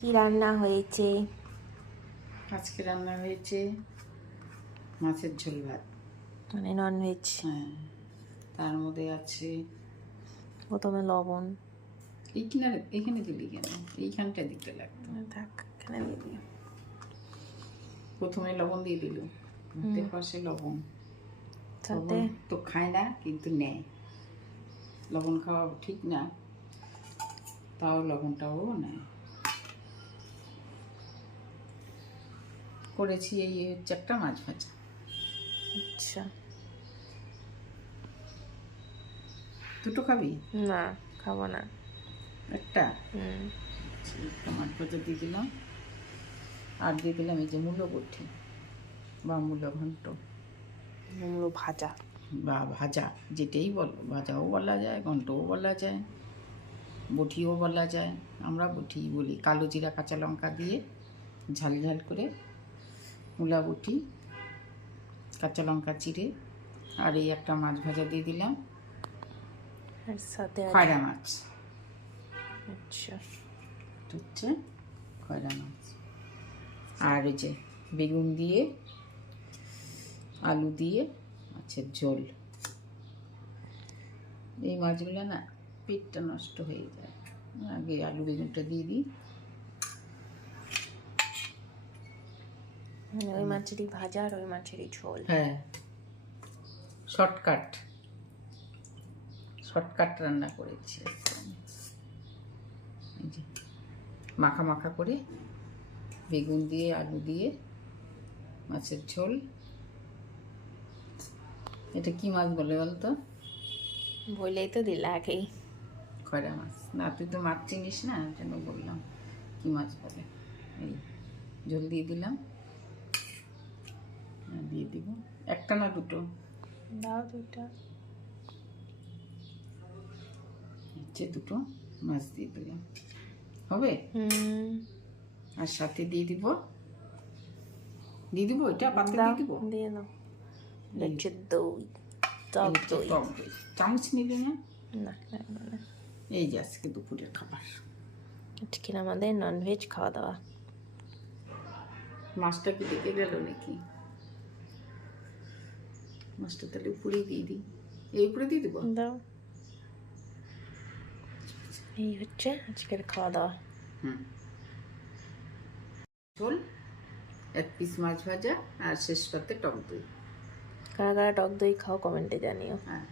কি রান্না হয়েছে? আজকে রান্না হয়েছে মাছের ঝোল ভাত, মানে ননভেজ। হ্যাঁ। তার মধ্যে আছে প্রথমে লবণ, এখানে দিলি কেন, এইখানটা দিতে লাগতো। থাক এখানে দিয়ে দিও। প্রথমে লবণ দিয়ে দিল, ভাতের পাশে লবণ। সাথে লবণ তো খায় না কিন্তু নেয়, লবণ খাওয়া ঠিক না, তাও লবণটাও নেয়। করেছি এই হচ্ছে একটা মাছ ভাজা। আচ্ছা, দুটো খাবি? না খাবো না। একটা একটা মাছ ভাজা দিয়ে দিলাম, আর দিয়ে দিলাম এই যে মূলো বটি বা মূলো ঘন্ট কুমড়ো ভাজা বা ভাজা, যেটাই বলো, ভাজাও বলা যায়, ঘন্টও বলা যায়, বটিও বলা যায়। আমরা বটি বলি। কালো জিরা কাঁচা লঙ্কা দিয়ে ঝাল ঝাল করে মূলা বটি, কাঁচা লঙ্কা চিড়ে, আর এই একটা মাছ ভাজা দিয়ে দিলাম, এর সাথে খয়রা মাছ। আচ্ছা, এটা হচ্ছে খয়রা মাছ। আর এই যে বেগুন দিয়ে আলু দিয়ে মাছের ঝোল। এই মাছগুলো না পেটটা নষ্ট হয়ে যায়, আগে আলু বেগুনটা দিয়ে দিই। ওই মাছেরই ভাজা আর ওই মাছেরই ঝোল। হ্যাঁ, শর্টকাট শর্টকাট রান্না করেছি। এই যে মাখা মাখা করে বেগুন দিয়ে আলু দিয়ে মাছের ঝোল। এটা কি মাছ বলে বলতো? বলেই তো দিলা আগেই। খয়রা মাছ। না, তুই তো মাছ চিনিস না, জন্য বললাম কি মাছ বলে। এই ঝোল দিয়ে দিলাম, দিয়ে দিব একটা না দুটো, দাও দুটা। হচ্ছে দুটো মাছ দিয়ে দিলাম, হবে। আর সাথে দিয়ে দিব এটা পাতে দিয়ে দিব। দিয়ে দাও। হচ্ছে দই, টক দই। চামচ নিবি না? না লাগবে না। এই যে আজকে দুপুরের খাবার। আজকে আমাদের ননভেজ খাওয়া দাওয়া। মাছটা কি ডেকে গেল নাকি? মাছটা তাহলে উপরেই দিয়ে দিই। এই উপরে দিয়ে দেবো? দাও। এই হচ্ছে আজকের খাওয়া দাওয়া। ঝোল, এক পিস মাছ ভাজা, আর শেষ পাতে টক দই। কারা কারা টক দই খাও কমেন্টে জানিও। হ্যাঁ।